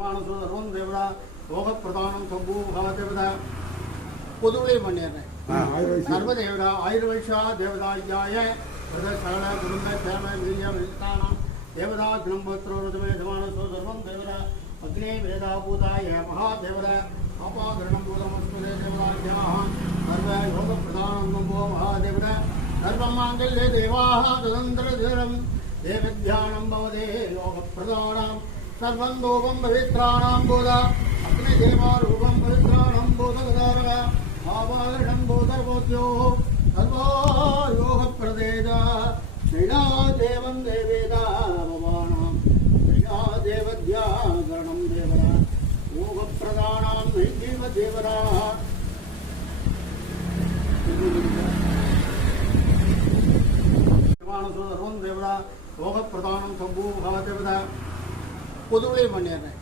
சர்வம் தேவதா யோக பிரதானம் சம்பூகா தேவதா பொதுவிலே பண்ணிடுறேன். சர்வதேவதா ஆயுர்வைஷா தேவதாயாய சகல குடும்ப சேம வீரிய வித்தானம் தேவதா கிளம்பத்ரோமே சமானசோ சர்வம் தேவதா அக்னே வேதா பூதாய மகாதேவதா ஆபாகரணம் பூதமஸ்துதே தேவதாயாः சர்வ யோக பிரதானம் நம்போ மகாதேவதா சர்வமாங்கல்யே தேவாः ததந்திரதிரம் தேவத்யானம் பவதே யோக பிரதானம் सर्वं लोकं पवित्राणां बोधा अपने देवा रूपं पवित्राणां बोधकदारः आवाहनं बोधर्वोद्यो सर्वो योगप्रदेदा नीला देवं देवेदा भवानां नीला देवद्यागरणं देवरा योगप्रदानां नैजीव देवराः सर्वं देवरा योगप्रदानं सम्भूभा देवता பொதுவிலே பண்ணிடுறேன்.